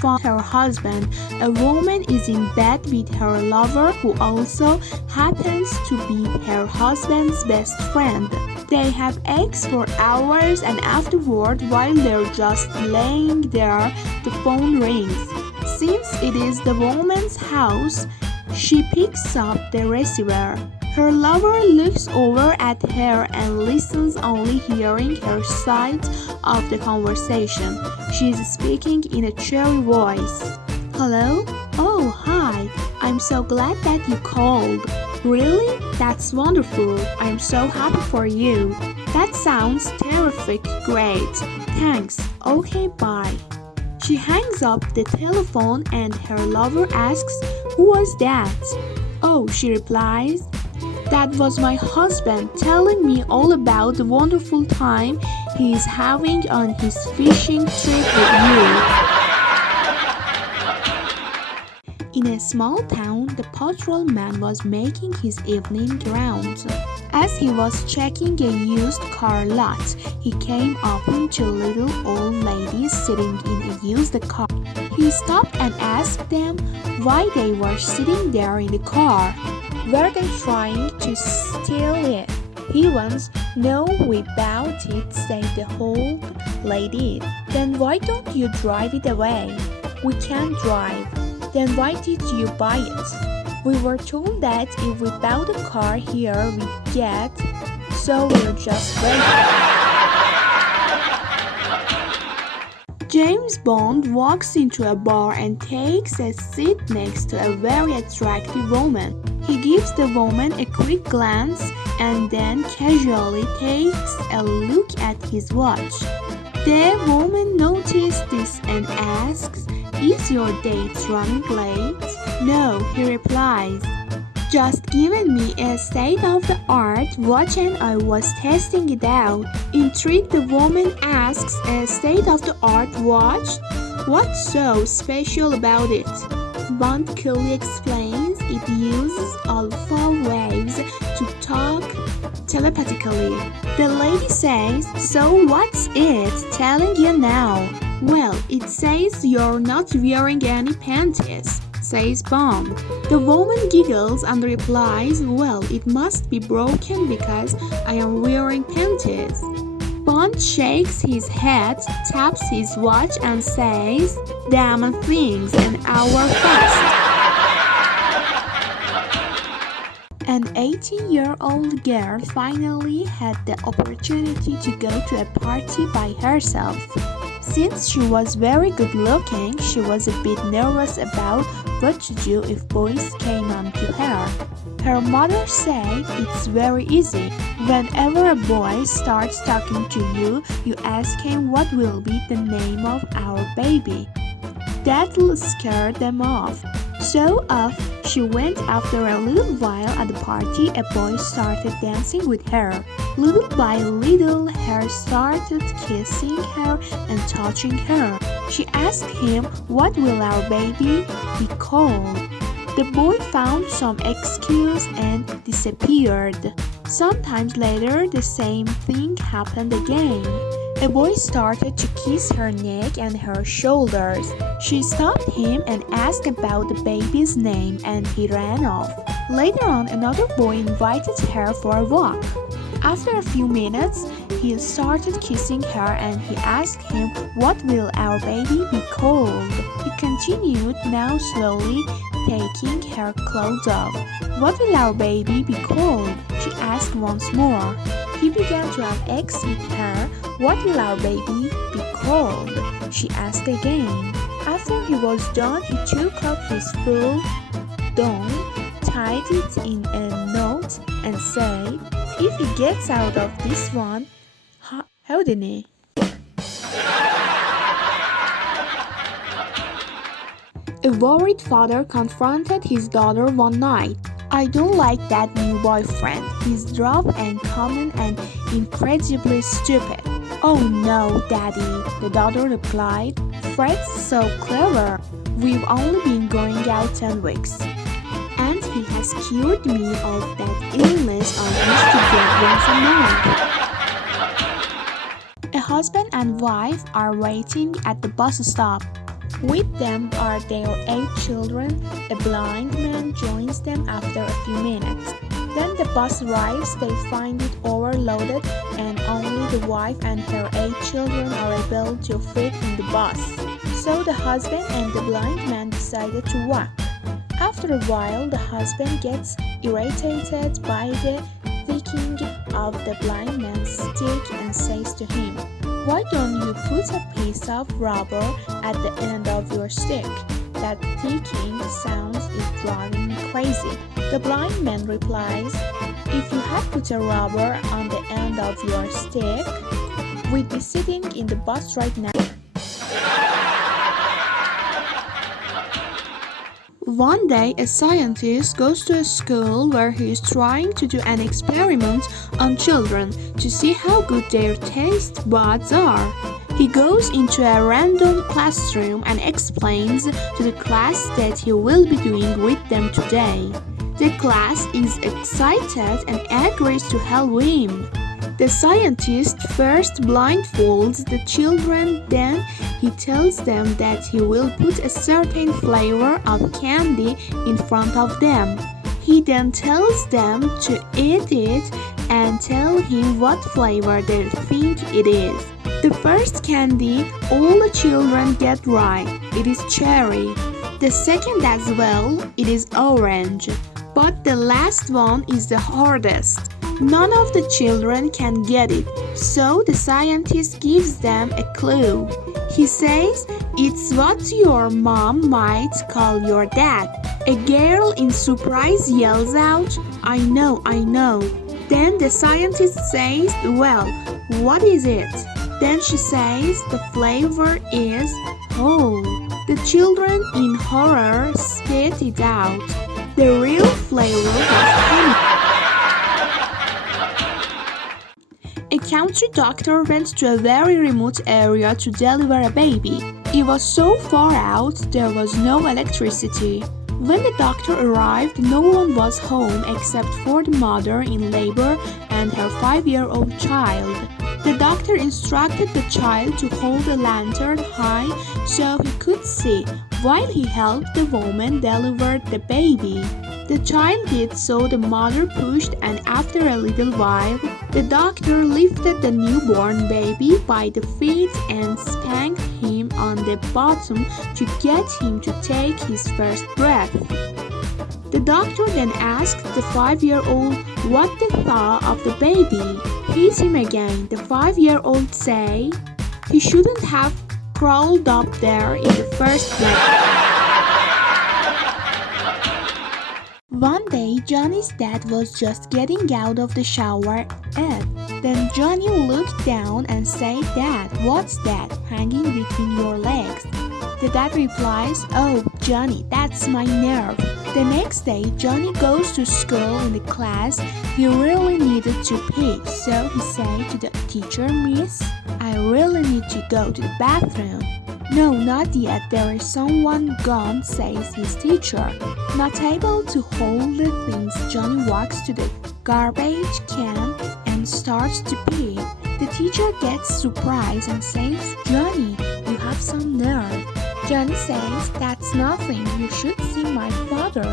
found her husband. A woman is in bed with her lover who also happens to be her husband's best friend. They have sex for hours and afterward, while they're just laying there, the phone rings. Since it is the woman's house, she picks up the receiver. Her lover looks over at her and listens, only hearing her side of the conversation. She is speaking in a cheery voice. Hello? Oh, hi. I'm so glad that you called. Really? That's wonderful. I'm so happy for you. That sounds terrific. Great. Thanks. Okay, bye. She hangs up the telephone and her lover asks, Who was that? Oh, she replies, That was my husband telling me all about the wonderful time he is having on his fishing trip with you. In a small town, the patrolman was making his evening rounds. As he was checking a used car lot, he came upon two little old ladies sitting in a used car. He stopped and asked them why they were sitting there in the car. Were they trying to steal it? He wants no about it, said the old lady. Then why don't you drive it away? We can't drive. Then why did you buy it? We were told that if we bought a car here, we'd get, so we're just waiting. James Bond walks into a bar and takes a seat next to a very attractive woman. He gives the woman a quick glance and then casually takes a look at his watch. The woman notices this and asks, Is your date running late? No, he replies. Just given me a state-of-the-art watch and I was testing it out. Intrigued, the woman asks, A state-of-the-art watch? What's so special about it? Bond coolly explains it uses alpha waves to talk telepathically. The lady says, So what's it telling you now? Well, it says you're not wearing any panties, says Bond. The woman giggles and replies, Well, it must be broken because I am wearing panties. Bond shakes his head, taps his watch and says, Damn things, an hour fast. An 18-year-old girl finally had the opportunity to go to a party by herself. Since she was very good looking, she was a bit nervous about what to do if boys came on to her. Her mother said it's very easy. Whenever a boy starts talking to you, you ask him what will be the name of our baby. That'll scare them off. So off she went. After a little while at the party, a boy started dancing with her. Little by little, he started kissing her and touching her. She asked him, What will our baby be called? The boy found some excuse and disappeared. Sometimes later, the same thing happened again. A boy started to kiss her neck and her shoulders. She stopped him and asked about the baby's name, and he ran off. Later on, another boy invited her for a walk. After a few minutes, he started kissing her and he asked him, What will our baby be called? He continued, now slowly taking her clothes off. What will our baby be called? She asked once more. He began to have sex with her. What will our baby be called? She asked again. After he was done, he took up his full dong, tied it in a knot, and said, If he gets out of this one, howdy. A worried father confronted his daughter one night. I don't like that new boyfriend. He's drab and common and incredibly stupid. Oh no, Daddy, the daughter replied. Fred's so clever. We've only been going out 10 weeks. And he has cured me of that illness I used to get once a month. A husband and wife are waiting at the bus stop. With them are their 8 children. A blind man joins them after a few minutes. Then the bus arrives, they find it overloaded and only the wife and her 8 children are able to fit in the bus. So the husband and the blind man decided to walk. After a while, the husband gets irritated by the ticking of the blind man's stick and says to him, "Why don't you put a piece of rubber at the end of your stick? That ticking sound is driving me crazy." The blind man replies, "If you had put a rubber on the end of your stick, we'd be sitting in the bus right now." One day, a scientist goes to a school where he is trying to do an experiment on children to see how good their taste buds are. He goes into a random classroom and explains to the class that he will be doing with them today. The class is excited and agrees to help him. The scientist first blindfolds the children, then he tells them that he will put a certain flavor of candy in front of them. He then tells them to eat it and tell him what flavor they think it is. The first candy all the children get right. It is cherry. The second as well, it is orange. But the last one is the hardest. None of the children can get it, so the scientist gives them a clue. He says, "It's what your mom might call your dad." A girl in surprise yells out, I know." Then the scientist says, "Well, what is it?" Then she says, "The flavor is whole." The children in horror spit it out. The real flavor was honey. A country doctor went to a very remote area to deliver a baby. It was so far out, there was no electricity. When the doctor arrived, no one was home except for the mother in labor and her 5-year-old child. The doctor instructed the child to hold the lantern high so he could see, while he helped the woman deliver the baby. The child did so, the mother pushed, and after a little while, the doctor lifted the newborn baby by the feet and spanked him on the bottom to get him to take his first breath. The doctor then asked the 5-year-old what they thought of the baby. Hit him again. The 5-year-old say, "He shouldn't have crawled up there in the first place." One day, Johnny's dad was just getting out of the shower. Then Johnny looked down and said, "Dad, what's that hanging between your legs?" The dad replies, "Oh, Johnny, that's my nerve." The next day, Johnny goes to school. In the class, he really needed to pee, so he said to the teacher, "Miss, I really need to go to the bathroom." "No, not yet, there is someone gone," says his teacher. Not able to hold the things, Johnny walks to the garbage can and starts to pee. The teacher gets surprised and says, "Johnny, you have some nerve." Johnny says, "That's nothing, you should see my father."